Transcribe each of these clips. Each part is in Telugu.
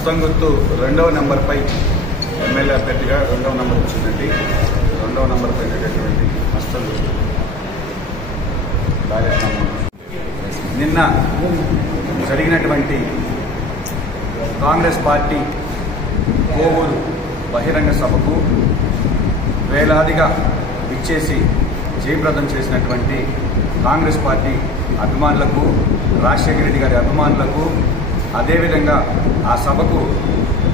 హస్తం గుర్తు 2వ నెంబర్పై ఎమ్మెల్యే అభ్యర్థిగా 2వ నెంబర్ వచ్చిందండి. 2వ నెంబర్పై ఉండేటటువంటి హస్తం గుర్తు కార్యక్రమం నిన్న జరిగినటువంటి కాంగ్రెస్ పార్టీ కోవూరు బహిరంగ సభకు వేలాదిగా ఇచ్చేసి జయప్రదం చేసినటువంటి కాంగ్రెస్ పార్టీ అభిమానులకు, రాజశేఖర రెడ్డి గారి అభిమానులకు, అదేవిధంగా ఆ సభకు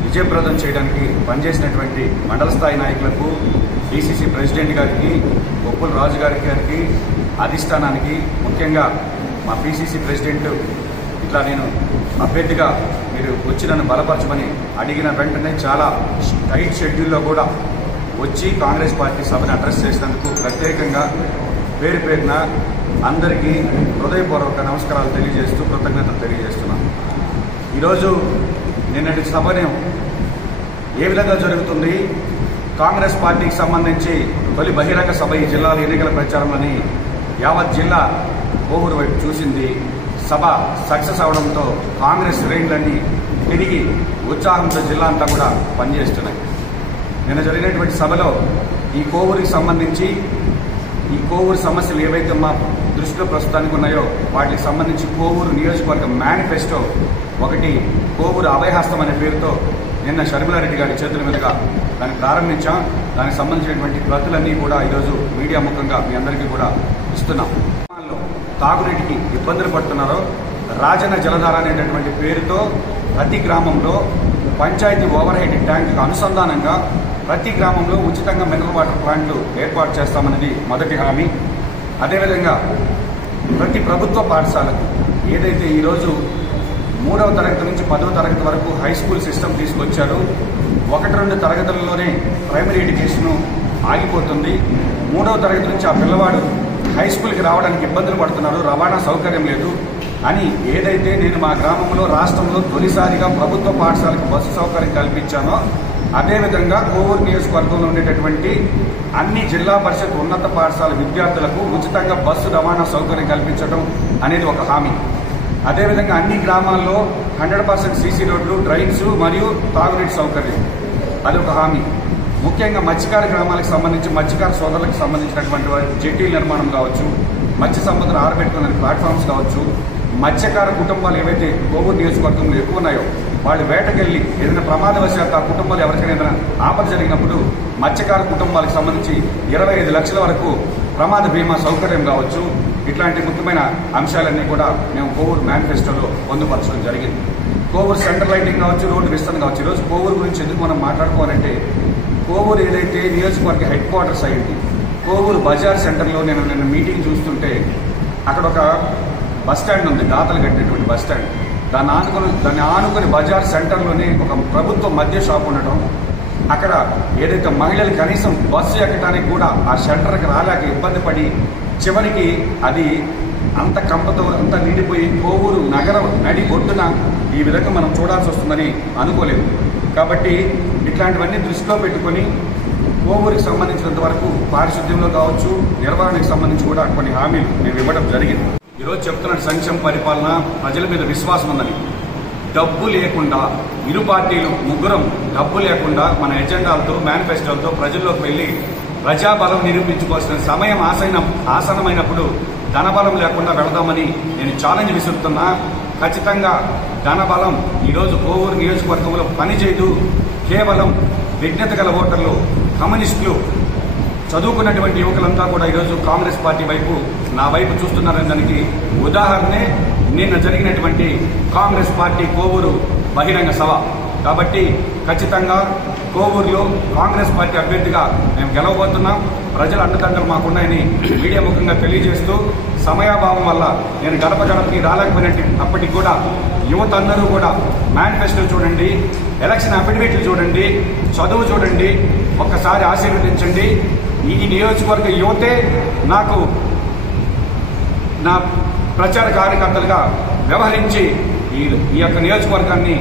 విజయప్రదం చేయడానికి పనిచేసినటువంటి మండల స్థాయి నాయకులకు, డీసీసీ ప్రెసిడెంట్ గారికి, బొప్పుల రాజు గారికి, అధిష్టానానికి, ముఖ్యంగా మా పీసీసీ ప్రెసిడెంట్ ఇట్లా నేను అభ్యర్థిగా మీరు వచ్చి నన్ను బలపరచమని అడిగిన వెంటనే చాలా టైట్ షెడ్యూల్లో కూడా వచ్చి కాంగ్రెస్ పార్టీ సభను అడ్రస్ చేసినందుకు ప్రత్యేకంగా పేరు పేరున అందరికీ హృదయపూర్వక నమస్కారాలు తెలియజేస్తూ కృతజ్ఞతలు తెలియజేస్తున్నాను. ఈరోజు నిన్నటి సభను ఏ విధంగా జరుగుతుంది, కాంగ్రెస్ పార్టీకి సంబంధించి తొలి బహిరంగ సభ ఈ జిల్లాలో ఎన్నికల ప్రచారంలోని యావత్ జిల్లా కోవూరు వైపు చూసింది. సభ సక్సెస్ అవడంతో కాంగ్రెస్ శ్రేణులన్నీ తిరిగి ఉత్సాహంతో జిల్లా అంతా కూడా పనిచేస్తున్నాయి. నిన్న జరిగినటువంటి సభలో ఈ కోవూరుకి సంబంధించి ఈ కోవూరు సమస్యలు ఏవైతే మా దృష్టిలో ప్రస్తుతానికి ఉన్నాయో వాటికి సంబంధించి కోవూరు నియోజకవర్గ మేనిఫెస్టో ఒకటి కోవూరు అభయహస్తం అనే పేరుతో నిన్న షర్మిలారెడ్డి గారి చేతుల మీదుగా దాన్ని ప్రారంభించాం. దానికి సంబంధించినటువంటి ప్రతులన్నీ కూడా ఈరోజు మీడియా ముఖంగా మీ అందరికీ కూడా ఇస్తున్నాం. తాగునీటికి ఇబ్బందులు పడుతున్నారో రాజన్న జలధార అనేటటువంటి పేరుతో ప్రతి గ్రామంలో పంచాయతీ ఓవర్ హెడ్ ట్యాంక్ అనుసంధానంగా ప్రతి గ్రామంలో ఉచితంగా మినరల్ వాటర్ ప్లాంట్లు ఏర్పాటు చేస్తామన్నది మొదటి హామీ. అదేవిధంగా ప్రతి ప్రభుత్వ పాఠశాలకు ఏదైతే ఈరోజు 3వ తరగతి నుంచి 10వ తరగతి వరకు హై స్కూల్ సిస్టమ్ తీసుకొచ్చారు, 1-2 తరగతుల్లోనే ప్రైమరీ ఎడ్యుకేషన్ ఆగిపోతుంది. 3వ తరగతి నుంచి ఆ పిల్లవాడు హై స్కూల్కి రావడానికి ఇబ్బందులు పడుతున్నారు, రవాణా సౌకర్యం లేదు అని ఏదైతే నేను మా గ్రామంలో రాష్ట్రంలో తొలిసారిగా ప్రభుత్వ పాఠశాలకు బస్సు సౌకర్యం కల్పించానో అదేవిధంగా కోవూరు నియోజకవర్గంలో ఉండేటటువంటి అన్ని జిల్లా పరిషత్ ఉన్నత పాఠశాల విద్యార్థులకు ఉచితంగా బస్సు రవాణా సౌకర్యం కల్పించడం అనేది ఒక హామీ. అదేవిధంగా అన్ని గ్రామాల్లో 100% సీసీ రోడ్లు, డ్రైన్స్ మరియు తాగునీటి సౌకర్యం అది ఒక హామీ. ముఖ్యంగా మత్స్యకార గ్రామాలకు సంబంధించి మత్స్యకార సోదరులకు సంబంధించినటువంటి జెట్టీల నిర్మాణం కావచ్చు, మత్స్య సంపదను ఆరబెట్టుకునే ప్లాట్ఫామ్స్ కావచ్చు, మత్స్యకార కుటుంబాలు ఏవైతే కోవూరు నియోజకవర్గంలో ఎక్కువ ఉన్నాయో వాళ్ళు వేటకెళ్లి ఏదైనా ప్రమాదవశాత్తు ఆ కుటుంబాలు ఎవరికైనా ఏదైనా ఆపద జరిగినప్పుడు మత్స్యకార కుటుంబాలకు సంబంధించి 25 లక్షల వరకు ప్రమాద బీమా సౌకర్యం కావచ్చు. ఇట్లాంటి ముఖ్యమైన అంశాలన్నీ కూడా మేము కోవూరు మేనిఫెస్టోలో పొందుపరచడం జరిగింది. కోవూరు సెంట్రల్ లైటింగ్ కావచ్చు, రోడ్డు విస్తరణ కావచ్చు. ఈరోజు కోవూరు గురించి ఎందుకు మనం మాట్లాడుకోవాలంటే కోవూరు ఏదైతే నియోజకవర్గ హెడ్ క్వార్టర్స్ అయింది, కోవూరు బజార్ సెంటర్లో నేను నిన్న మీటింగ్ చూస్తుంటే అక్కడ ఒక బస్ స్టాండ్ ఉంది, దాతలు కట్టినటువంటి బస్ స్టాండ్. దాన్ని ఆనుకొని బజార్ సెంటర్లోనే ఒక ప్రభుత్వ మద్య షాప్ ఉండటం, అక్కడ ఏదైతే మహిళలు కనీసం బస్సు ఎక్కడానికి కూడా ఆ షెల్టర్కి రాలేక ఇబ్బంది పడి చివరికి అది అంత కంపతో అంత నిండిపోయి కోవూరు నగరం నడి ఒడ్డున ఈ విధంగా మనం చూడాల్సి వస్తుందని అనుకోలేదు. కాబట్టి ఇట్లాంటివన్నీ దృష్టిలో పెట్టుకొని కోవూరుకి సంబంధించినంత వరకు పారిశుద్ధ్యంలో కావచ్చు, నిర్వహణకు సంబంధించి కూడా కొన్ని హామీలు మేము ఇవ్వడం జరిగింది. ఈరోజు చెప్తున్న సంక్షేమ పరిపాలన, ప్రజల మీద విశ్వాసం ఉందని, డబ్బు లేకుండా ఇరు పార్టీలు ముగ్గురం డబ్బు లేకుండా మన ఎజెండాలతో మేనిఫెస్టోలతో ప్రజల్లోకి వెళ్లి ప్రజాబలం నిరూపించుకోవాల్సిన సమయం ఆసనమైనప్పుడు ధనబలం లేకుండా వెళదామని నేను ఛాలెంజ్ విసురుతున్నా. ఖచ్చితంగా ధనబలం ఈరోజు కోవూరు నియోజకవర్గంలో పనిచేయదు. కేవలం విజ్ఞత గల ఓటర్లు, కమ్యూనిస్టులు, చదువుకున్నటువంటి యువకులంతా కూడా ఈరోజు కాంగ్రెస్ పార్టీ వైపు, నా వైపు చూస్తున్నారనే దానికి ఉదాహరణే నిన్న జరిగినటువంటి కాంగ్రెస్ పార్టీ కోవూరు బహిరంగ సభ. కాబట్టి ఖచ్చితంగా కోవూరులో కాంగ్రెస్ పార్టీ అభ్యర్థిగా మేము గెలవబోతున్నాం. ప్రజల అండదండలు మాకున్నాయని మీడియా ముఖంగా తెలియజేస్తూ, సమయాభావం వల్ల నేను గడప గడపకి రాలేకపోయినప్పటికీ కూడా యువత అందరూ కూడా మేనిఫెస్టో చూడండి, ఎలక్షన్ అఫిడవిట్లు చూడండి, చదువు చూడండి, ఒక్కసారి ఆశీర్వదించండి. ఈ నియోజకవర్గ యువతే నాకు నా ప్రచార కార్యకర్తలుగా వ్యవహరించి ఈ యొక్క నియోజకవర్గాన్ని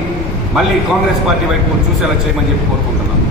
మళ్ళీ కాంగ్రెస్ పార్టీ వైపు చూసేలా చేయమని చెప్పి కోరుకుంటున్నాను.